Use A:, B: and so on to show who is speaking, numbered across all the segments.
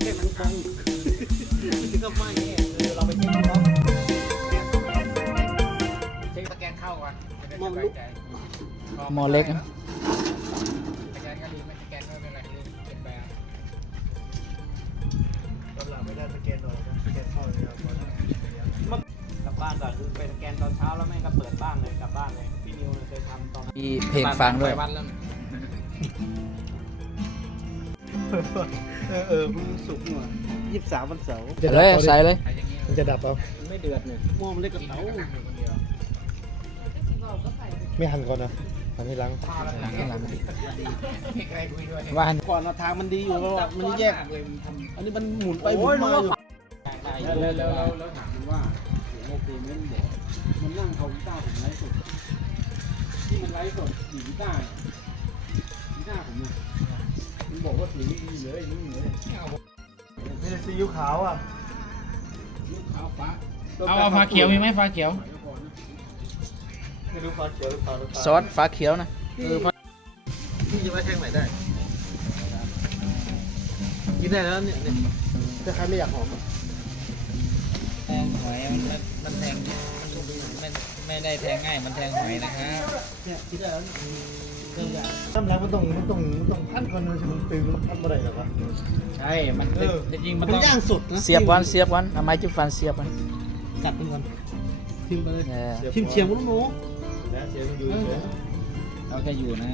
A: กมันฟองที่ก็ไม่เนี่ยเราไปเช็คดูเช็คสแกนเข้าก่อนมองลุก
B: หม้อเล็ก
A: สแกนก็ดีไม่สแกนก็ไม่เป็นไรเป็นแบบ
C: ตอนหลังไม่ได้สแกนหน่อยนะสแกนเข้าเลยครับกลับบ้านก่อนคือไปสแกนตอนเช้าแล้วแม่ก็เปิดบ้านเลยกลับบ้านเลยพี่นิวเคยทำตอน
B: มีเพลงฟังด้วย
A: วันแล้ว
C: มึงสุกหน่อย23 วันเสาร์
B: เลยใส่เลย
C: มันจะดับเอา
A: ไม่เดือดเนี่ยม่วงมันเล็กกับเต๋า
C: ไม่หันก่อนนะหันให้ล้าง
B: ว่า
C: ก่อนทางมันดีอยู่แล้วมันแยกอันนี้มันหมุนไปหมุนมาอยู่
A: แล้วถามมันว่าโอเคไหมมันนั่งเขากีตาร์ผมไลฟ์สดที่มันไลฟ์สดกีตาร์ผมเนี่ยมันบอกว่าสีไม่ดีเลยนี่เลย
C: นี่ซีอิ๊วขาวอ่ะ
A: ขาวฟ้า
B: เอาฟ้าเขียวมีไหมฟ้าเขียว
C: ไม่รู้ฟ้าเขียวหรือฟ้า
B: ซอสฟ้าเขียวนะ
C: พี่จะมาแทงไหนได้กินได้แล้วเนี่ยถ้าใครไม่อยากหอม
B: แทงหอยมันแทงไม่ได้แทงง่ายมันแทงหอยนะครับ
C: เนี่ยกินได้แล้วทำแล้วมันต้องพันก่อนมันตื่นมันพันอะไรหรอวะ
B: ใช่มันจริงมัน
C: มัน
B: ต้อง
C: ย่างสดนะ
B: เสียบวันเอาไม้จิ้มฟันเสียบมัน
C: จับมันก่อนทิมไปเลย
B: เนี่ย
C: ทิมเฉียงมันหนูแล้วเฉียงมันอยู่เฉย
B: เราจะอยู่นะ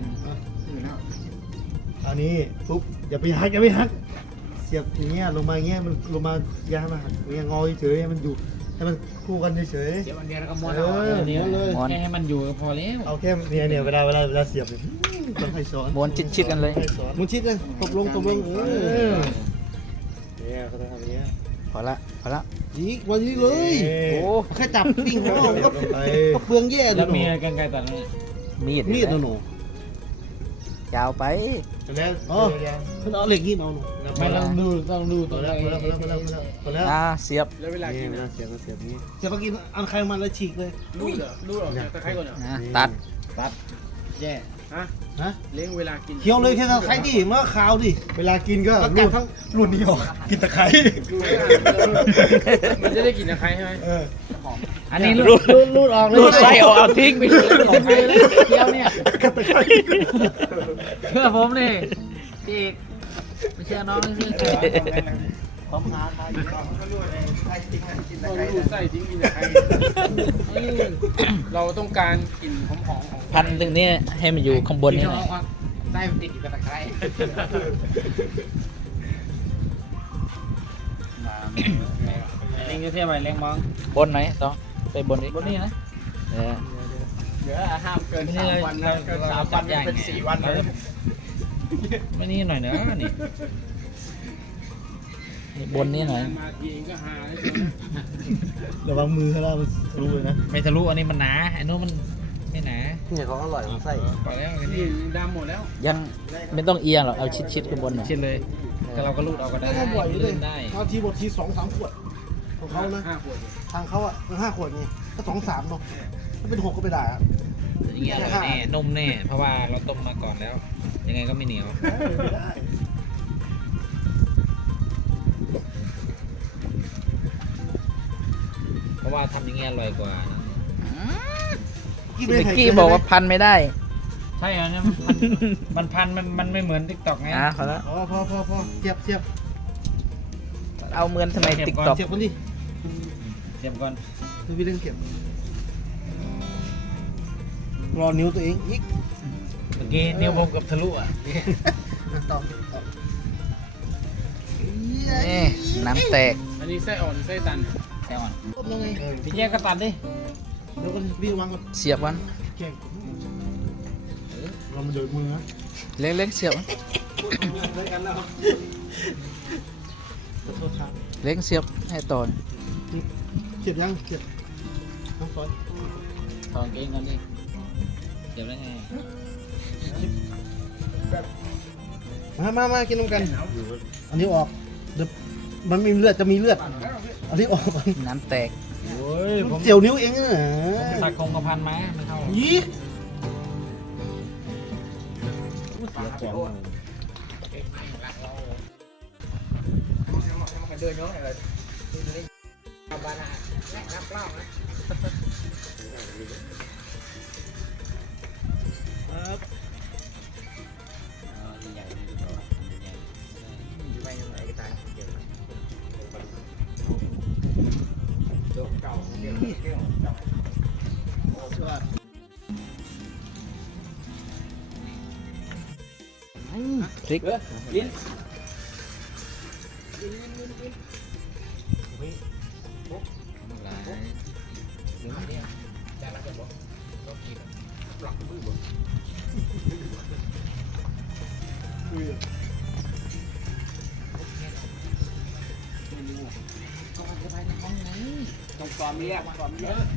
C: อันนี้ปุ๊บอย่าไปหักเสียบอย่างเงี้ยลงมาอย่างเงี้ยมันลงมาอย่าให้มันหักอย่างเงี้ยงอเฉยให้มันอยู่ให้มันคู่กันเฉย
A: เดี๋ยววันเดียวแล้วก็ม้วน
C: เออ
B: เดี๋ยวเลยแค่ให้มันอยู่ก็พอแล้ว
C: เอาแค่เนี่ยเวลาเสียบเนี่ยต้องให้ซ้อน
B: ม้วนชิดๆกันเลย
C: มุนชิดเลยตบลงเนี่ยเขาจะทำอย่างเงี้ย
B: พอละ
C: ยิกวันนี้เลยโอ้แค่จับปิ้งเขาก็เปลืองแย่เล
B: แล้
C: ยว
B: มีกันไกลตัดมีด
C: มีดหนู
B: ยาวไป
C: แล้วอ๋อคุณเอาเหล็กนี่มาหนู
B: ไม่ต้องดูตรง
C: แล้ว
B: เสียบ
A: แล้วเวลากิน
C: เสียบนี้จะมากินอันใครมันแล้วฉีกเลย
A: ดูเหรอตะไคร้ก่อนเหรอ
B: ตัด
C: แย่ฮะ
A: เลี้ยงเวลากิน
C: เคี้ยวเลยแค่ตะไคร้ดิมันก็ขาวดิเวลากินก็กัดทั้งรุ่นนี้ออกกินตะไคร้
A: มันจะได้กินตะไคร้ใช่ไหม
B: อันนี้รูดออกเลยรูดไส้ออกเอาทิ้งไปเลยของใครเลยเที่ยวเนี่ย
C: กัดตะไคร้
B: เพื่อผมนี่พี่เอกไม่เชื่อน้องไม่เชื่อเชื่อ
C: พร้อมงานมาอยู่ต่อก็รู้เลยไส้ทิ้งกินตะไคร้
A: ดูไส้ทิ้งกินตะไคร้เราต้องการกลิ่นหอมของ
B: พันตรงนี้ให้มันอยู่ข้างบนนี่
A: ไส้มันติดอยู่กับตะไคร้
B: เล็งเที่ยวไปเล็งมองบนไหนต้องไปบนนี้นะ
A: เดี๋ยวห้ามเกิน3 วันนะเกิน3 วันเป็น4 วันเลย
B: ไม่นี่หน่อยนะนี่บนนี้หน่อย
A: มาทีเองก็หาได้
C: ระวังมือเขาแล้วมันทะลุเลยนะ
B: ไม่ทะลุอันนี้มันหนาไอ้นู้นมันไม่หนา
C: เนี่ยของอร่อยของไส้
B: พอแล้ว
A: นี่ดำหมดแล้ว
B: ยังไม่ต้องเอียงหรอกเอาชิดข้างบนชิดเลยเราก็รูดเอาก็ได้
C: ก็บ่อยเลย
B: ได้
C: เอาทีบทที2-3 ขวดของเขานะ
A: 5 ขวด
C: ทางเขาอ่ะ5 ขวดไงก็2-3เนาะถ้าเป็น6ก็ไม่ได้อ่ะ
B: อย่างเงี้ยอร่อยแน่นุ่มแน่เพราะว่าเราต้มมาก่อนแล้ว ยังไงก็ไม่เหนียว
C: ไม่ได้
B: เพราะว่าทำอย่างเงี้ยอร่อยกว่า
C: พี่
B: เมื่อกี้บอกว่าพันไม่ได้
D: ใช่เหรอเนี่ยมันพันมันไม่เหมือนทิกตอกไง
B: พอแล้ว
C: พอเสียบ
B: เอาเหมือนทำไมติ๊กต็อก
C: เสียบคนดิ
D: เสียบก่อน
C: ดูพี่เล่นเก็บรอนิ้วตัวเองอีก
B: เมื่อกี้นิ้วผมกับทะลุอ่ะ
C: ต่อ
B: นี่น้ำแตก
A: อันนี้ไส้อ่อนไส้ตัน
B: แซวอ่ะ
C: ต้มยังไง
D: พี่แจ๊กก็ตัดดิ
C: เดี๋ยวกันพี่วางก่อน
B: เสียบวัน
C: แข่งเรามาเดือดมือนะ
B: เล็กๆเสียบ
C: ด้วยกันแล้วขอโทษครับ
B: เล็กเสียบให้ตอน
C: เจ็บยังเจ็บน้องฟอย
B: ตอนเก่งกันดิเสียบได้ไง
C: มากินน้ำกันอันนี้ออกเดี๋ยวมันมีเลือดจะมีเลือดอันนี้ออกก่อน
B: น้ำแตก
D: โอ้ยผม
C: เจียวนิ้วเองนะ
D: สักคงกระพันมาไม่เข้า
C: ยี่
B: เดินย้อนเลยเอาบานาแนะนับเล่านะใหญ่เลยเหรอใหญ่อยู่ไปยังไงก็ตายเกี่ยวเก่าเกี่ยวเก่าโอ้ชัวร์พริก
A: กิน ต้องความเรียกความเรียก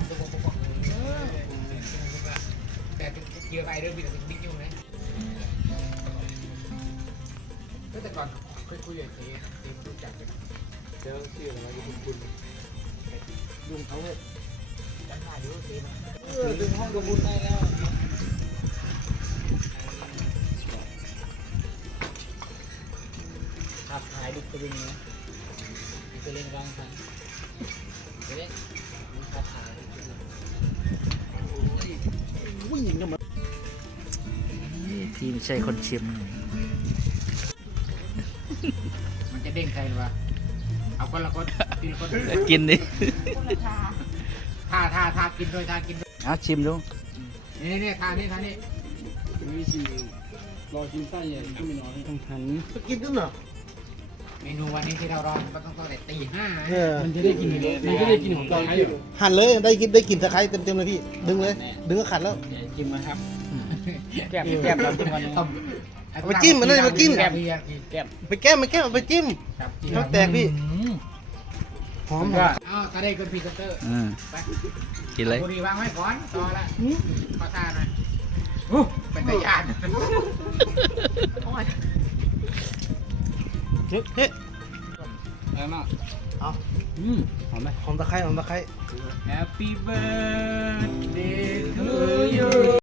B: แต่เกี่ยวไปเรื่องมีแต่บิ๊กยุ่งนะแต่ก่อนเคยคุยกับเจ๊มันรู้จักกันเจอชื่ออะไรคุณลุงเขาเนี่ยจำได้ดูเจ๊ดึงห้องดูบุญได้แล้วขับถ่ายลูกกระดิ่งนะจะเล่นรังคันจะเล่นขับถ่ายทีมใช่คนชิมมันจะเด้งใครวะเอาคนละคนทีละคนกินดิท่ากินด้วยท่ากินด้วยเอาชิมดูนี่ท่านี่
A: ไม่ชิมรอชิมไส้ใหญ่ก็ไม่น้อยต้องทัน
C: กินด้วยเหรอ
B: เมนูวันนี้ที่เรารอมันต้องแต่ตี 5
A: มันจะได้กินมันจะได้กินของตอนไหนอยู่
C: หั่นเลยได้กินตะไคร้เต็มเลยพี่ดึงเลยดึงก็ขัดแล้ว
B: จิ้มมาครับแก้มเราจิ้มกัน
C: ไปจิ้มมันเลยมากิน
B: แก้ม
C: ไปแก้มเอาไปจิ้มน้ำแตกพี่หอม
B: อ้าวถ้าได้คนพรีเซนเตอร์ไป
D: กินเลย
B: บุหรี่วางไว้ก่อนต่อละขอทานหน่อยเป็นตะยาน
C: เฮ้ย
A: อะไรมาก
C: เอา
A: หอมไหม
C: หอมตะไคร้
B: Happy birthday to you